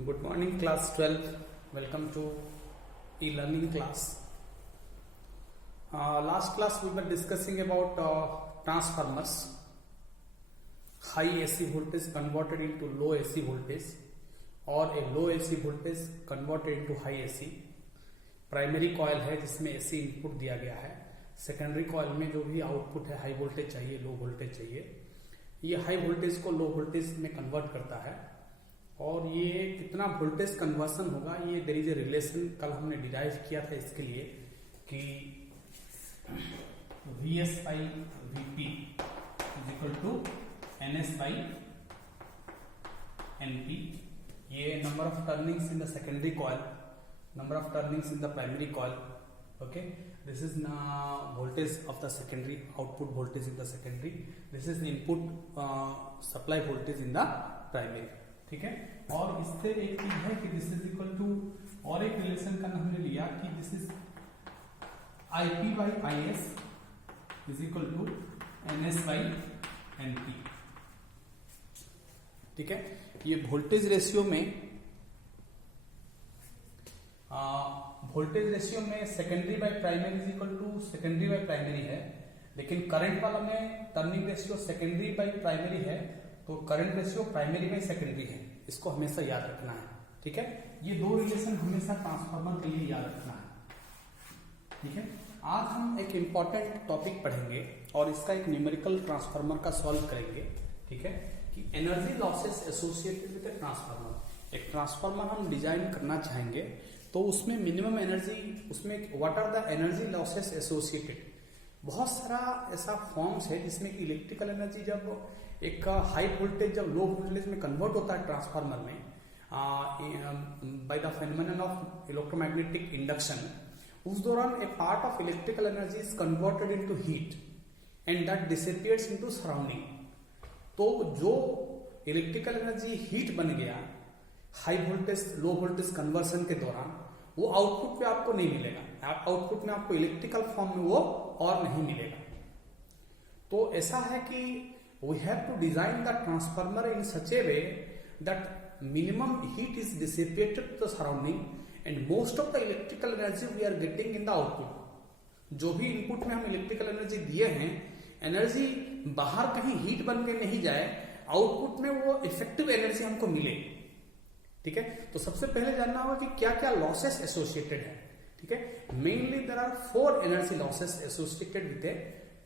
Good morning, class 12. Welcome to e-learning class. Last class we were discussing about transformers, high AC voltage converted into low AC voltage, और a low AC voltage converted into high AC. Primary coil है जिसमें AC input दिया गया है. Secondary coil में जो भी output है, हाई वोल्टेज चाहिए, लो वोल्टेज चाहिए, ये हाई वोल्टेज को लो वोल्टेज में कन्वर्ट करता है. और ये कितना वोल्टेज कन्वर्सन होगा, ये देयर इज ए रिलेशन कल हमने डिराइव किया था इसके लिए कि Vs by Vp is equal to Ns by Np. ये number of turnings in the secondary coil, number of turnings in the primary coil. Okay, this is voltage of the secondary, output voltage in the secondary. This is the input supply voltage in the primary. ठीक है. और इससे एक चीज है कि this is equal to, और एक रिलेशन का हमने लिया कि this is Ip by Is is equal to Ns by Np. ठीक है. ये वोल्टेज रेशियो में secondary by primary is equal to secondary by primary है, लेकिन करंट वाला में turning ratio secondary by primary है, तो current ratio primary by secondary है. इसको हमेशा याद रखना है. ठीक है. ये दो रिलेशन हमेशा ट्रांसफार्मर के लिए याद रखना है. ठीक है. आज हम एक इंपॉर्टेंट टॉपिक पढ़ेंगे और इसका एक न्यूमेरिकल ट्रांसफार्मर का सॉल्व करेंगे. ठीक है. कि energy losses associated with transformer. एक ट्रांसफार्मर हम डिजाइन करना चाहेंगे तो उसमें मिनिमम एनर्जी, उसमें what are the energy losses associated. बहुत सारा ऐसा फॉर्म्स है जिसमें कि इलेक्ट्रिकल एनर्जी जब एक हाई वोल्टेज जब लो वोल्टेज में कन्वर्ट होता है ट्रांसफार्मर में by the phenomenon of electromagnetic induction, उस दौरान a part of electrical energy is converted into heat and that dissipates into surrounding. तो जो इलेक्ट्रिकल एनर्जी हीट बन गया high voltage low voltage conversion के दौरान, वो आउटपुट में आपको नहीं मिलेगा. आउटपुट में आपको इलेक्ट्रिकल फॉर्म में वो और नहीं मिलेगा. तो ऐसा है कि we have to design the transformer in such a way that minimum heat is dissipated to the surrounding and most of the electrical energy we are getting in the output. जो भी इनपुट में हम electrical energy दिए हैं, energy बाहर कहीं heat बन के नहीं जाए, आउटपुट में वो इफेक्टिव एनर्जी हमको मिले. ठीक है. तो सबसे पहले जानना होगा कि क्या क्या लॉसेस एसोसिएटेड है. ठीक है. Mainly there are 4 energy losses associated with a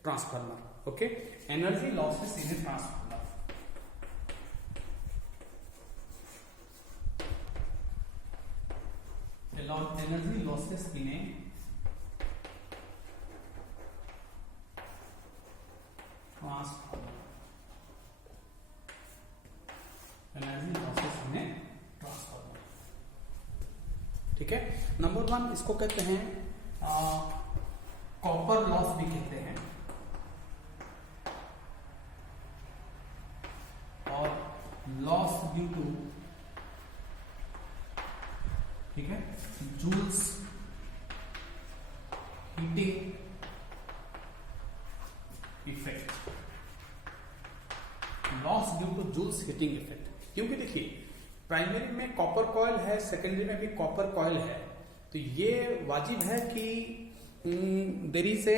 transformer. Okay, energy losses in a transformer. Energy losses in a transformer. Energy losses in a transformer. ठीक है. नंबर 1 इसको कहते हैं कॉपर लॉस भी कहते हैं, और लॉस ड्यू टू, ठीक है, Joule's heating effect. Loss due to Joule's heating effect. क्योंकि देखिए प्राइमरी में कॉपर कॉयल है, सेकेंडरी में भी कॉपर कॉयल है, तो ये वाजिब है कि there is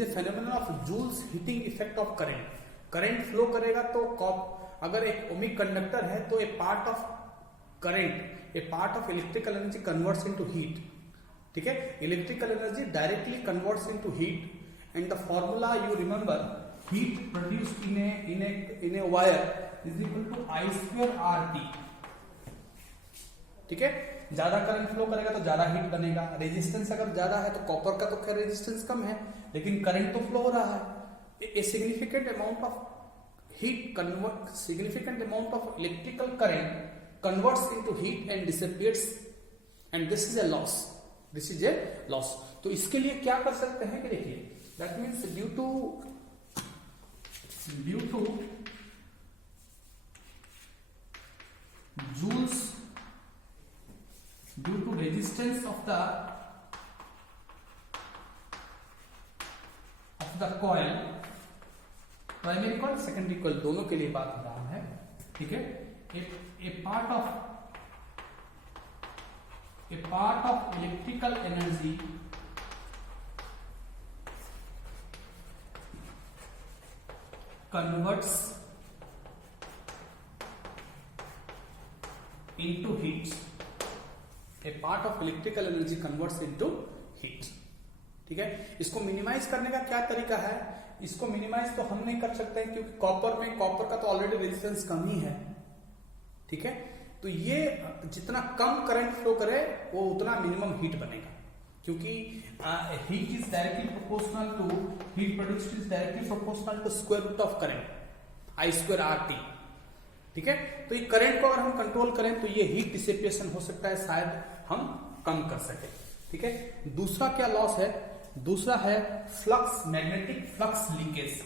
a phenomenon of Joule's heating effect of current. Current flow करेगा तो अगर एक ओमिक कंडक्टर है तो a part of current, a part of electrical energy converts into heat. ठीक है. Electrical energy directly converts into heat and the formula you remember, heat produced in a wire is equal to I²RT. ठीक है. ज्यादा current flow करेगा तो ज्यादा heat बनेगा. Resistance अगर ज्यादा है तो कॉपर का तो खैर रेजिस्टेंस कम है, लेकिन करंट तो फ्लो हो रहा है. A significant amount of heat significant amount of electrical current converts into heat and dissipates, and this is a loss. This is a loss. तो इसके लिए क्या कर सकते हैं कि देखिए, that means due to joules, due to resistance of the coil, primary coil secondary coil दोनों के लिए बात हो रहा है. ठीक है. a part of electrical energy converts into heat. A part of electrical energy converts into heat. ठीक है, इसको मिनिमाइज करने का क्या तरीका है? इसको मिनिमाइज तो हम नहीं कर सकते हैं क्योंकि कॉपर का तो ऑलरेडी रेजिस्टेंस कम ही है। ठीक है, तो ये जितना कम करंट फ्लो करे वो उतना मिनिमम हीट बनेगा, क्योंकि heat is directly proportional to heat produced is directly proportional to square root of current I square RT। ठीक है, तो ये करंट को अगर हम कंट्रोल करें तो ये हीट डिसिपेशन हो सकता है, शायद हम कम कर सके। ठीक है, दूसरा क्या लॉस है? दूसरा है flux, magnetic flux leakage.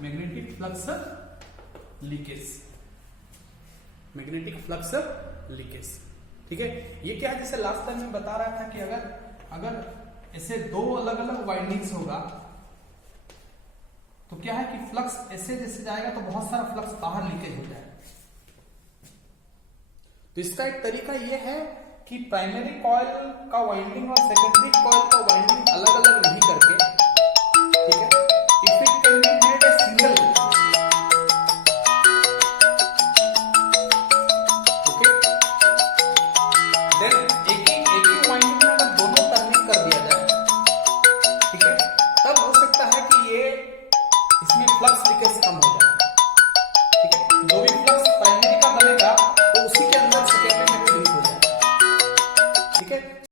Magnetic flux leakage, magnetic flux leakage. ठीक है, ये क्या है? जैसे लास्ट टाइम मैं बता रहा था कि अगर ऐसे दो अलग अलग वाइंडिंग्स होगा तो क्या है कि फ्लक्स ऐसे जैसे जाएगा तो बहुत सारा फ्लक्स बाहर लीकेज हो जाएगा। तो इसका एक तरीका यह है कि प्राइमरी कॉइल का वाइंडिंग और सेकेंडरी कॉइल का वाइंडिंग अलग